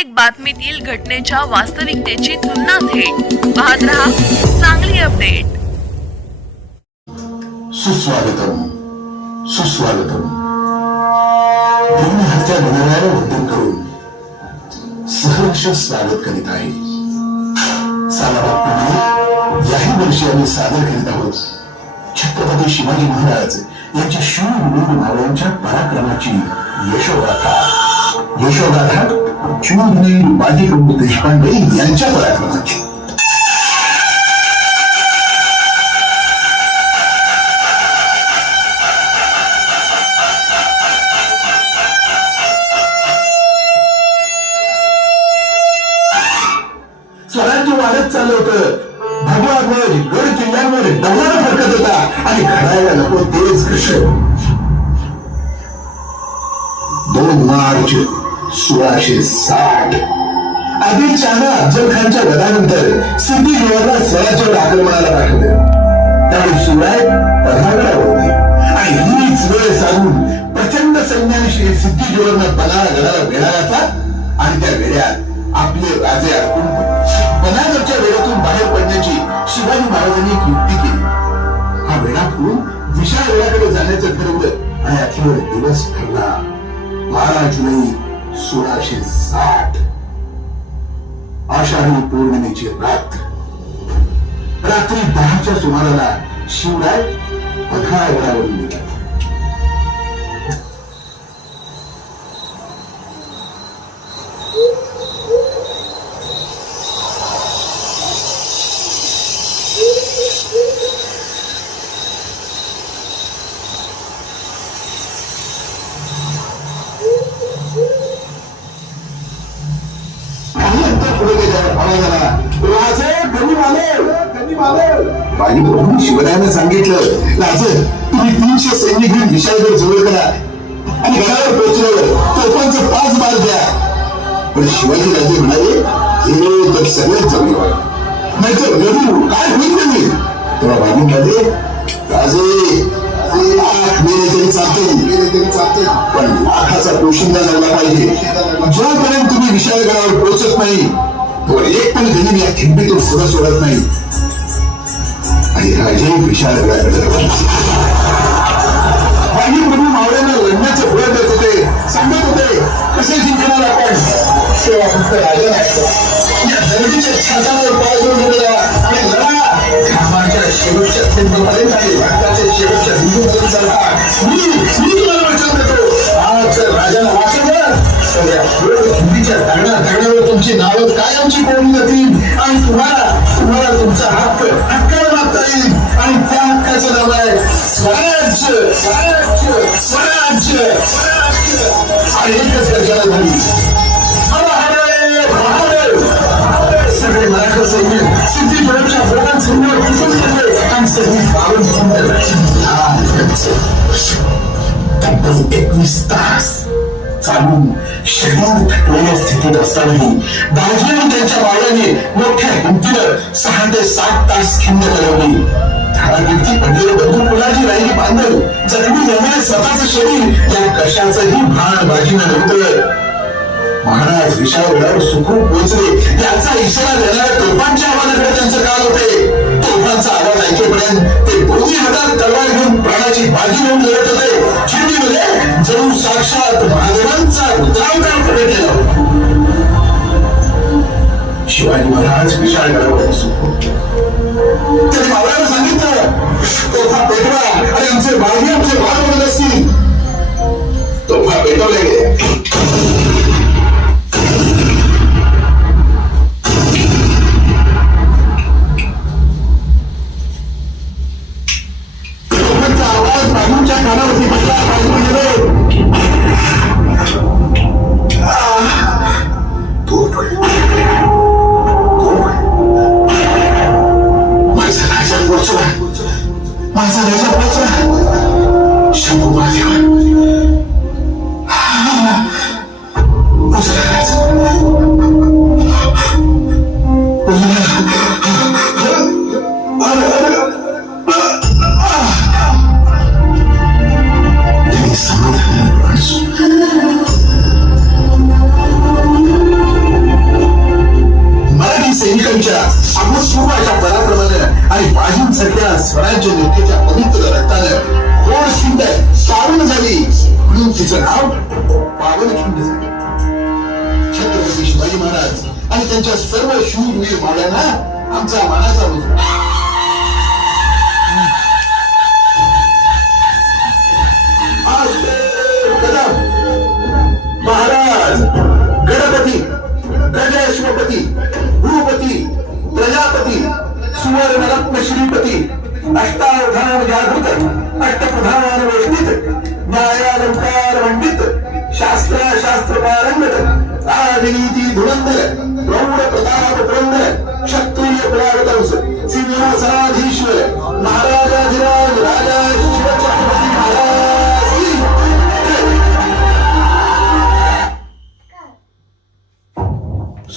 प्रत्येक बातमीतील घटनेच्या वास्तविकतेची तुलना थेट. पाहत रहा चांगली अपडेट. सुस्वागतम. सुस्वागतम. हत्या घडवणाऱ्या वंदन करून सहर्ष स्वागत करीत आहे. सालाबाद याही वर्षी आम्ही सादर करीत आहोत. छत्रपती शिवाजी महाराज यांच्या शूर शूरवीर भावांच्या पराक्रमाची यशोगाथा. यशोगाथा शूरवीर बाजीप्रभू देशपांडे यांच्या पराक्रमाची स्वराज्य वाढत चाललं होतं भगवानवर गड किल्ल्यांवर डवळा फडकत होता आणि घडायला नको तेच कृष्ण दोन मार्च सोळाशे साठ आदिल आदिलशहानं अफजल खानच्या वधानंतर सिद्धी जोहरला स्वराज्यावर आक्रमणाला पाठवले. त्यावेळी शिवराय पन्हागडावर होते आणि हीच वेळ साधून प्रचंड सैन्याविषयी सिद्धी जोहरनं पन्हाळा गडाला वेढा घातला आणि त्या वेड्यात आपले राजे अडकून पडले. पन्हागडच्या वेळातून बाहेर पडण्याची शिवाजी महाराजांनी एक युक्ती केली. हा वेळा करून विशाळ वेळाकडे जाण्याचं ठरवलं आणि अखेर दिवस ठरला. बारा जुलै सोळाशे साठ आषाढी पौर्णिमेची रात्र. रात्री दहाच्या सुमाराला शिवराय पन्हाळगडावरून निघाला. बाजी प्रभू शिवरायानं सांगितलं राजे तुम्ही तीनशे सैनिक घेऊन विशाळगड जवळ करा आणि घरावर पोहोचल्यावर तोफांचे पाच बार द्या. पण शिवाजी राजे म्हणाले हे तर सगळेच जमलं नाहीतर रडू काय होईल नाही तेव्हा बाजी म्हणाले राजे लाख मेले तरी चालतील पण लाखाचा पोशिंदा झाला पाहिजे. जोपर्यंत तुम्ही विशालगडावर पोहोचत नाही तो एक पण घरी या खिंडीतून पुढे सोडत नाही. आणि काही प्रभू मावळ्यांना बळ देत होते सांगत होते कसे जिंकणार आपण फक्त राजा या छातावर पाय जोडून आणि लढा शेवटच्या थेंबापर्यंत आणि शेवटच्या बिंदूपर्यंत चालला मी मी तुम्हाला देतो आज जर राजाला वाचवलं तर या हिंदीच्या तुमची नावं कायमची कोणी जातील आणि तुम्हाला तुम्हाला तुमचा हक्क हक्काला येईल आणि त्या हक्काचं नाव आहे स्वराज्य स्वराज्य स्वराज्य आणि एकच गर्जना झाली सगळे मराठा बोटांसमोर कुठून गेले आणि सगळी एकवीस तास चालून शरीर थकलेल्या स्थितीत असतानाही दाजी त्यांच्या बाळाने मोठ्या हिमतीनं सहा ते सात तास खिंड करवली धारागिरती पडलेलं बंधू कुणाची राहिली बांधल जखमी झालेले स्वतःच शरीर या कशाचंही भान बाजीनं नव्हतं. महाराज विशाळ सुखरूप पोहोचले याचा इशारा देणाऱ्या तोफांच्या आवाजाकडे दरम्यान ते दोन्ही हातात तलवार घेऊन प्राणाची बाजी घेऊन लढत होते. चिंडीमध्ये जणू साक्षात महादेवांचा उतरावतार प्रकटलेला होता. शिवाजी महाराज विशाल गडावर सुखरूप त्यांनी मावळ्याला सांगितलं तोफा पेटवा आणि आमचे बाजी आमचे भाग म्हणत असतील. तोफा पेटवले. स्वराज्य निर्तेच्या पवित्र रक्तानं गोड शिंद पावन झाली. म्हणून तिचं नाव पावनखिंड झाले. छत्रपती शिवाजी महाराज आणि त्यांच्या सर्व शूरवीर माड्यांना आमचा मानाचा होता ವಿನೀತಿ ಧುಳಂದರೆ ಪ್ರೌಢ ಪ್ರತಾಪ ಪುರಂದರೆ ಕ್ಷತ್ರಿಯ ಪುರಾಣ ತಲಸು ಶ್ರೀನಿವಾಸ